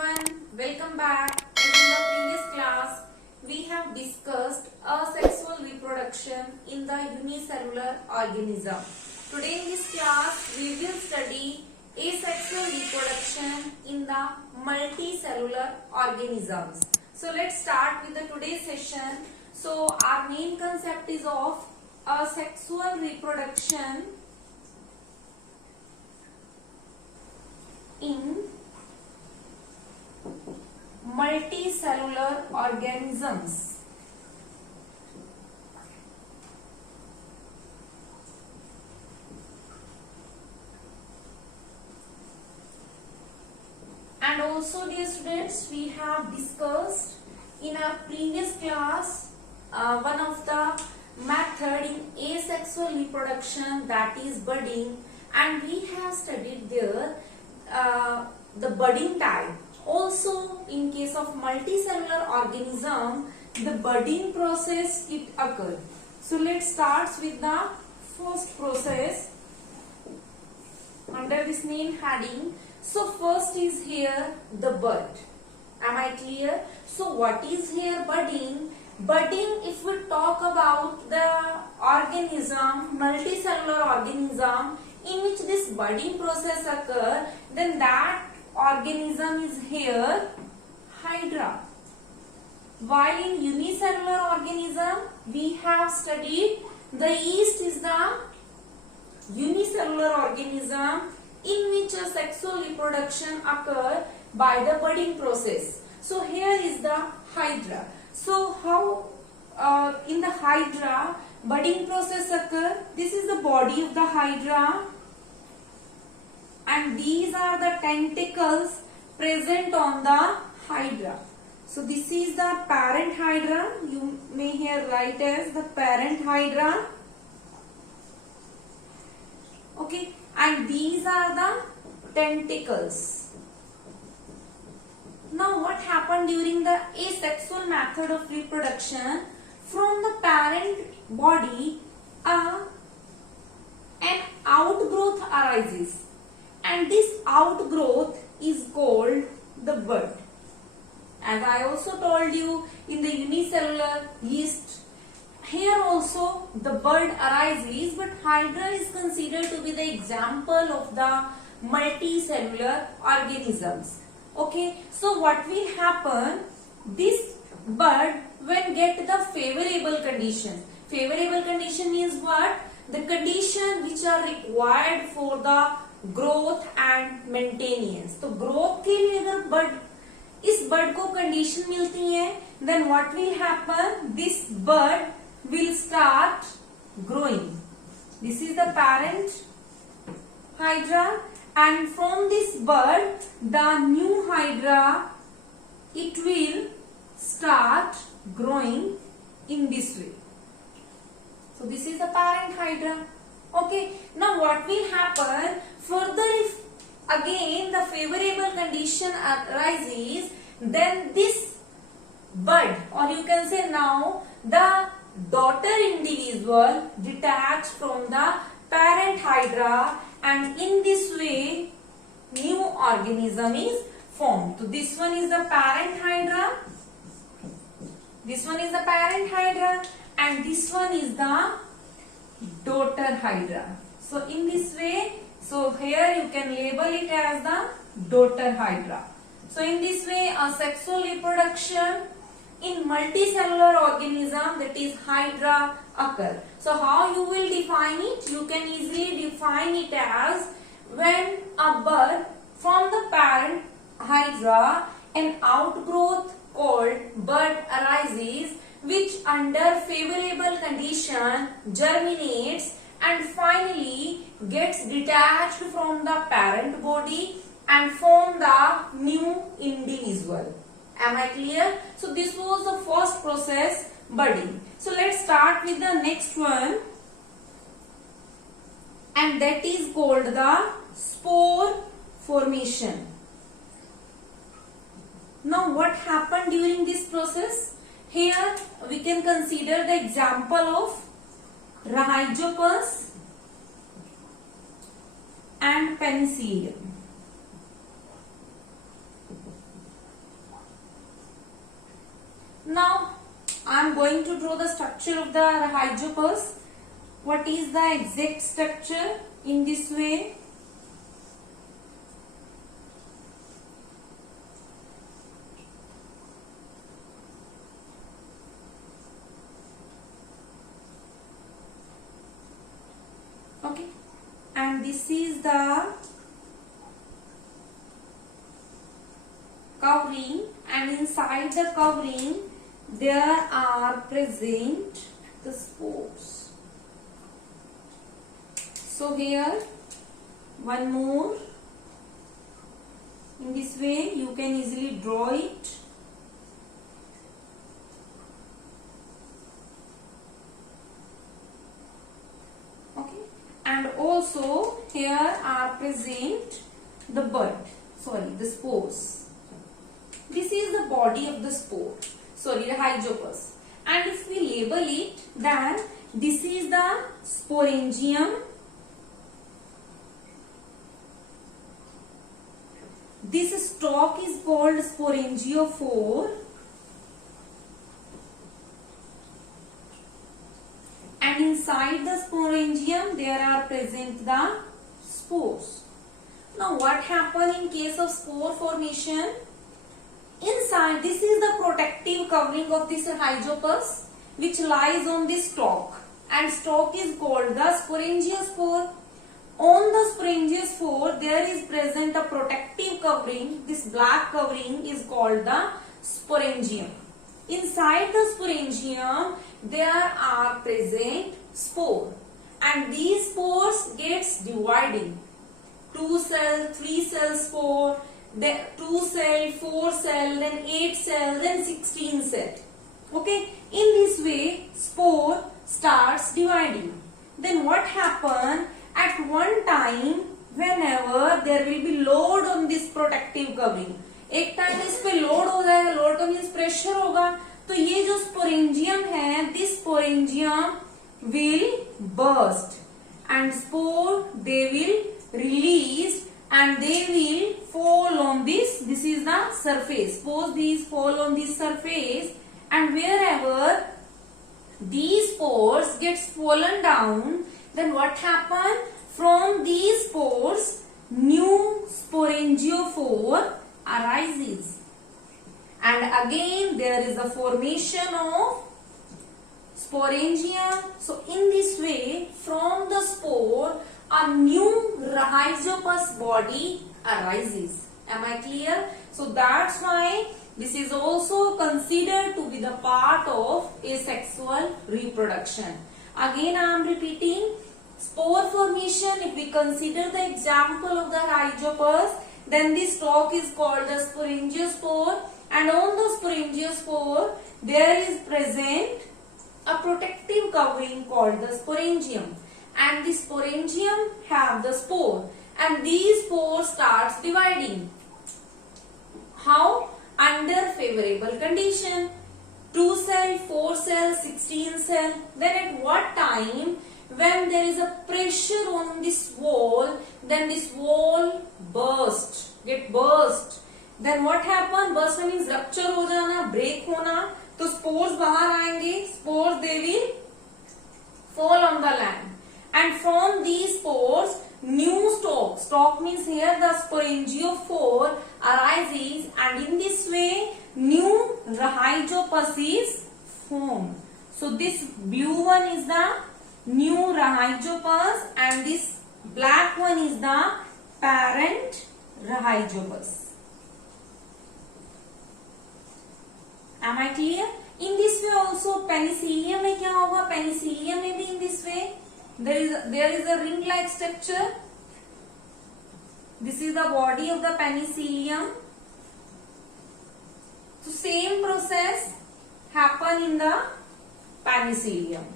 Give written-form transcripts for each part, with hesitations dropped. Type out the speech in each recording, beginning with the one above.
everyone, welcome back. In the previous class, we have discussed asexual reproduction in the unicellular organism. Today in this class, we will study asexual reproduction in the multicellular organisms. So let's start with the today's session. So our main concept is of asexual reproduction in multicellular organisms. And also, dear students, we have discussed in our previous class one of the method in asexual reproduction, that is budding, and we have studied there the budding type. Also, in case of multicellular organism, the budding process it occurs. So let's start with the first process under this main heading. So first is here the bud. Am I clear? So what is here budding? Budding, if we talk about the organism, multicellular organism in which this budding process occurs, then that organism is here hydra. While in unicellular organism we have studied the yeast is the unicellular organism in which a sexual reproduction occurs by the budding process. So here is the hydra. So how in the hydra budding process occurs? This is the body of the hydra, and these are the tentacles present on the hydra. So this is the parent hydra. You may here write as the parent hydra. Okay, and these are the tentacles. Now what happened during the asexual method of reproduction? From the parent body an outgrowth arises, and this outgrowth is called the bud. As I also told you in the unicellular yeast, here also the bud arises, but hydra is considered to be the example of the multicellular organisms. Okay, so what will happen? This bud when get the favorable condition. Favorable condition means what? The condition which are required for the growth and maintenance. तो growth के लिए अगर bird इस bird को condition मिलती है, then what will happen? This bud will start growing. This is the parent hydra, and from this bud the new hydra it will start growing in this way. So this is the parent hydra. Okay, now what will happen further if again the favorable condition arises, then this bud, or you can say now the daughter individual detached from the parent hydra, and in this way new organism is formed. So this one is the parent hydra, this one is the parent hydra, and this one is the daughter hydra. So in this way, so here you can label it as the daughter hydra. So in this way a sexual reproduction in multicellular organism, that is hydra, occur. So how you will define it? You can easily define it as when a bud from the parent hydra an outgrowth called bud arises, which under favorable condition germinates and finally gets detached from the parent body and form the new individual. Am I clear? So this was the first process, budding. So let's start with the next one, and that is called the spore formation. Now what happened during this process? Here we can consider the example of Rhizopus and Penicillium. Now I am going to draw the structure of the Rhizopus. What is the exact structure in this way? Okay, and this is the covering, and inside the covering there are present the spores. So here one more, in this way you can easily draw it. Okay, and also here are present the bud, the spores. This is the body of the spore, the Rhizopus. And if we label it, then this is the sporangium. This stalk is called sporangiophore. And inside the sporangium there are present the spores. Now what happens in case of spore formation? Inside, this is the protective covering of this Rhizopus, which lies on this stalk, and stalk is called the sporangiospore. On the sporangiospore there is present a protective covering. This black covering is called the sporangium. Inside the sporangium there are present spore, and these spores gets dividing. 2 cell, 3 cell spore, then 2 cell, 4 cell, then 8 cell, then 16 cell. Okay, in this way spore starts dividing. Then what happen? At one time, whenever there will be load on this protective covering, एक time इस पे load हो जाएगा, load का means pressure होगा, तो ये जो स्पोरेंजियम है, this sporangium will burst and spore they will release and they will fall on this is the surface. Suppose these fall on this surface, and wherever these spores gets fallen down, then what happen? From these spores new sporangiophore arises, and again there is the formation of sporangium. So in this way, from the spore a new Rhizopus body arises. Am I clear? So that's why this is also considered to be the part of asexual reproduction. Again I am repeating, spore formation, if we consider the example of the Rhizopus, then this stalk is called the sporangiospore, and on the sporangiospore there is present a protective covering called the sporangium, and the sporangium have the spore, and these spores starts dividing. How? Under favorable condition. 2 cell, 4 cell, 16 cell. Then at what time? When there is a pressure on this wall, then this wall get burst. Then what happen? Burst means rupture हो जाना, break होना. तो spores बाहर आएंगे. Spores they will fall on the land. And from these spores, new stalk means here the sporangiophore arises, and in this way new Rhizopus is formed. So this blue one is the new Rhizopus, and this black one is the parent Rhizopus. Am I clear? In this way also penicillium में क्या होगा? Penicillium में भी in this way there is a ring like structure. This is the body of the penicillium. So same process happen in the penicillium.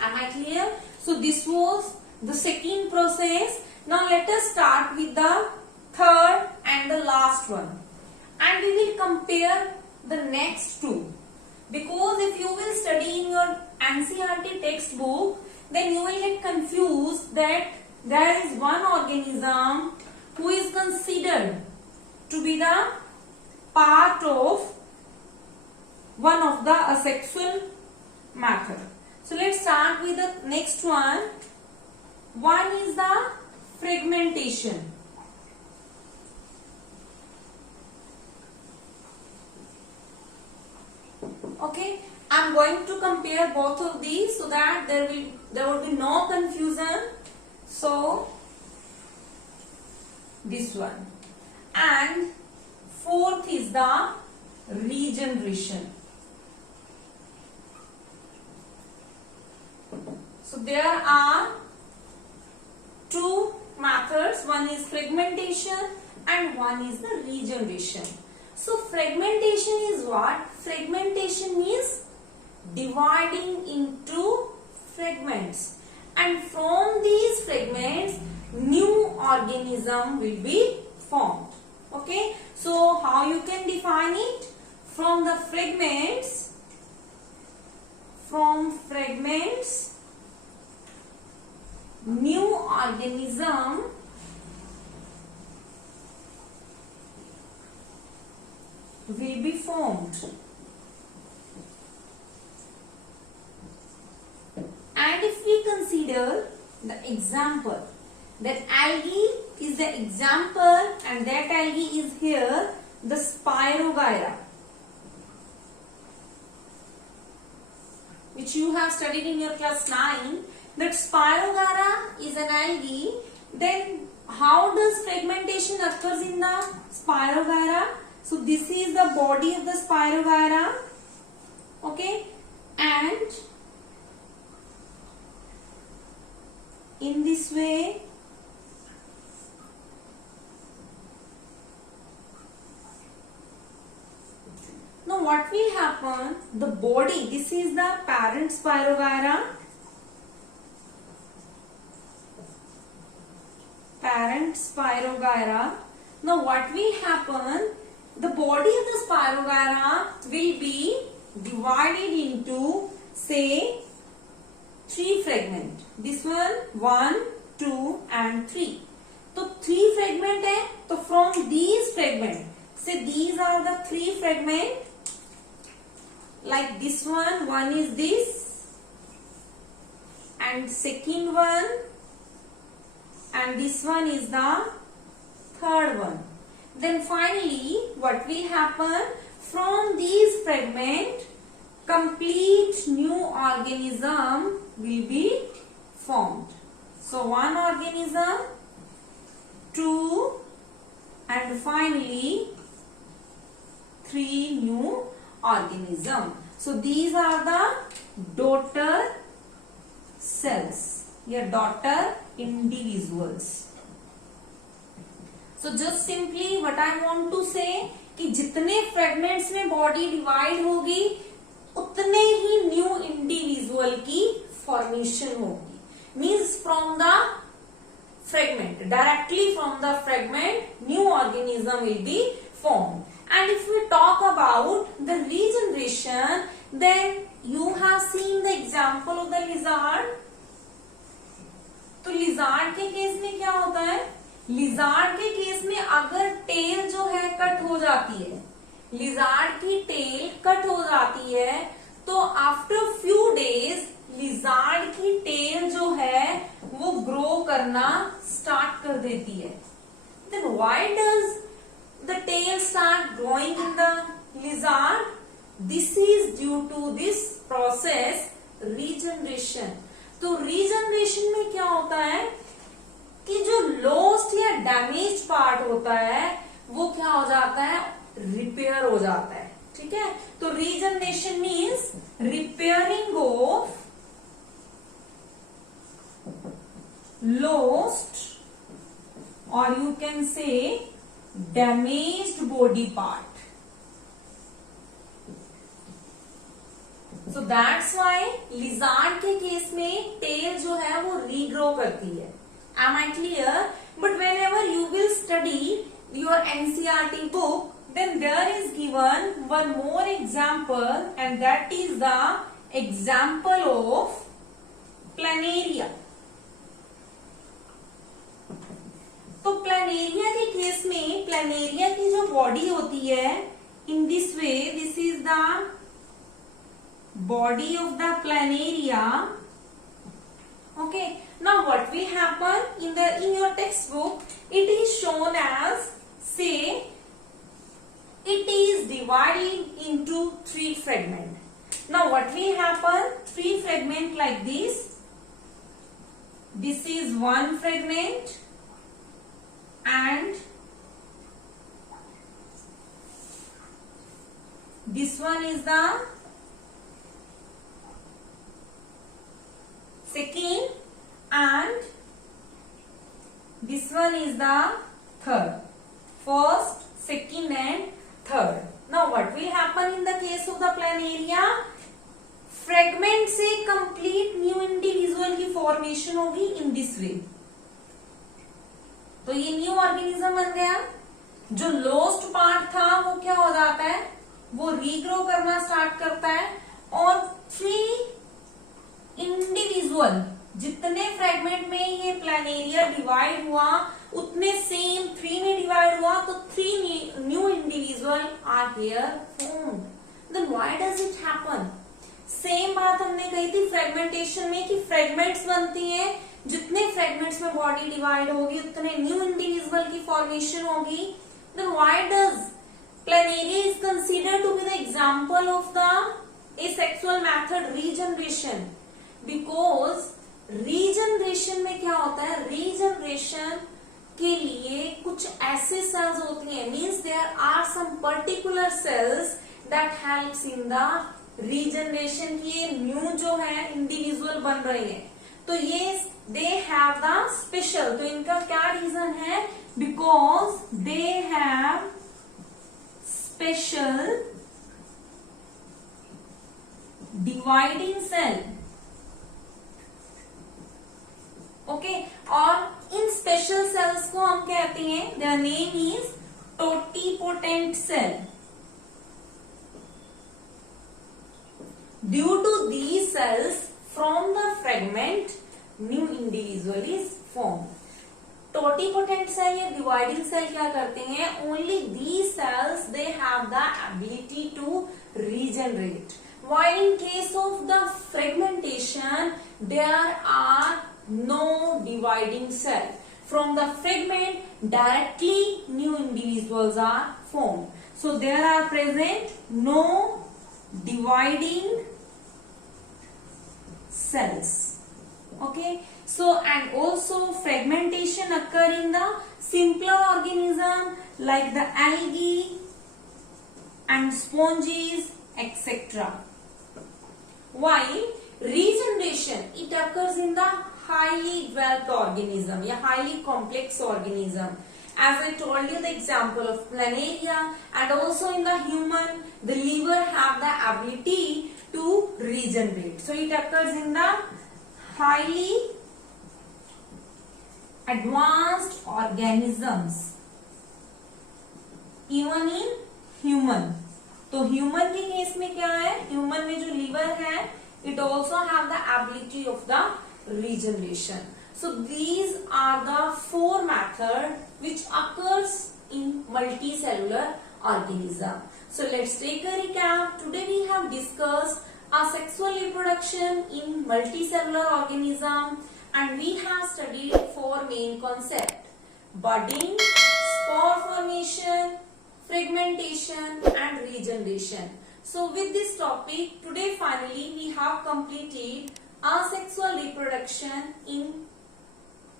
Am I clear? So this was the second process. Now let us start with the third and the last one, and we will compare the next two, because if you will study in your NCERT textbook, then you will get confused that there is one organism who is considered to be the part of one of the asexual method. So let's start with the next one. One is the fragmentation. Okay, I'm going to compare both of these so that there will be no confusion. So this one, and fourth is the regeneration. So there are two methods, one is fragmentation and one is the regeneration. So fragmentation is what? Fragmentation means dividing into fragments, and from these fragments new organism will be formed. Okay, so how you can define it? From the fragments, new organism will be formed. And if we consider the example, that algae is the example, and that algae is here the Spirogyra, which you have studied in your class 9. That Spirogyra is an algae. Then how does fragmentation occurs in the Spirogyra? So this is the body of the Spirogyra. Okay, and in this way now what will happen? The body, this is the parent Spirogyra. Now what will happen? The body of the Spirogyra will be divided into, say, 3 fragments. This one, 1, 2 and 3. So 3 fragments है. So from these fragments, say these are the 3 fragments. Like this one is this, and second one, and this one is the third one. Then finally what will happen? From these fragments complete new organism will be formed. So one organism, 2, and finally 3 new organism. So these are the daughter cells, your daughter individuals. So just simply what I want to say कि जितने fragments में body divide होगी उतने ही new individual की formation होगी. Means from the fragment, directly from the fragment new organism will be formed. And if we talk about the regeneration, then you have seen the example of the lizard. तो lizard के case में क्या होता है? Lizard के case में अगर tell जो है कट हो जाती है, लिजार्ड की टेल कट हो जाती है, तो आफ्टर फ्यू डेज लिजार्ड की टेल जो है वो ग्रो करना स्टार्ट कर देती है. Then why does the tail start growing in the lizard? This is due to this process regeneration. तो रीजनरेशन में क्या होता है कि जो लॉस्ट या डैमेज पार्ट होता है वो क्या हो जाता है? रिपेयर हो जाता है. ठीक है, तो regeneration means repairing of lost, or you can say damaged body part. So that's why lizard के केस में tail जो है वो regrow करती है. Am I clear? But whenever you will study your NCERT book, then there is given one more example, and that is the example of planaria. तो Planaria के case में प्लानेरिया की जो बॉडी होती है in this way, this is the body of the planaria. Okay, now what will happen in your textbook, it is shown as, say, it is divided into 3 fragments. Now what will happen, 3 fragments like this. This is 1 fragment and this one is the second and this one is the third. First, second and third. Now what will happen in the case of the planaria? Fragment से complete new individual की formation होगी in this way. तो ये new organism बन गया. जो lost part था वो क्या हो जाता है, वो रीग्रो करना स्टार्ट करता है और 3 इंडिविजुअल, जितने फ्रेगमेंट में ये प्लानेरिया डिवाइड हुआ उतने सेम 3 में डिवाइड हुआ, तो 3 new individual are here formed. Then why does it happen? Same बात हमने कही थी फ्रेगमेंटेशन में कि फ्रेगमेंट्स बनती हैं, जितने फ्रेगमेंट्स में बॉडी डिवाइड होगी उतने न्यू इंडिविजुअल की फॉर्मेशन होगी. Then why does planaria is considered to be the example of the asexual method regeneration? Because regeneration में क्या होता है, रीजनरेशन के लिए कुछ ऐसे सेल्स होती हैं, means there are some particular cells that helps in the regeneration की. ये न्यू जो है इंडिविजुअल बन रहे हैं, तो ये दे हैव द स्पेशल. तो इनका क्या रीजन है? Because they have special dividing cell. Okay, और इन स्पेशल सेल्स को हम कहते हैं, their name is totipotent cell. Due to these cells, from the fragment, new individual is formed. Totipotent cell या dividing cell क्या करते हैं? Only these cells they have the ability to regenerate. While in case of the fragmentation, there are no dividing cell. From the fragment, directly new individuals are formed. So there are present no dividing cells. Okay, so and also fragmentation occur in the simpler organism like the algae and sponges, etc. While regeneration, it occurs in the highly developed organism या highly complex organism. As I told you the example of planaria, and also in the human, the liver have the ability to regenerate. So it occurs in the highly advanced organisms, even in human. तो human के case में क्या है? Human में जो liver है, it also have the ability of the regeneration. So these are the 4 methods which occurs in multicellular organism. So let's take a recap. Today we have discussed asexual reproduction in multicellular organism, and we have studied 4 main concepts: budding, spore formation, fragmentation and regeneration. So with this topic, today finally we have completed asexual reproduction in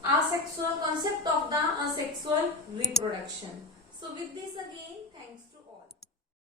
asexual concept of the asexual reproduction. So with this again, thanks to all.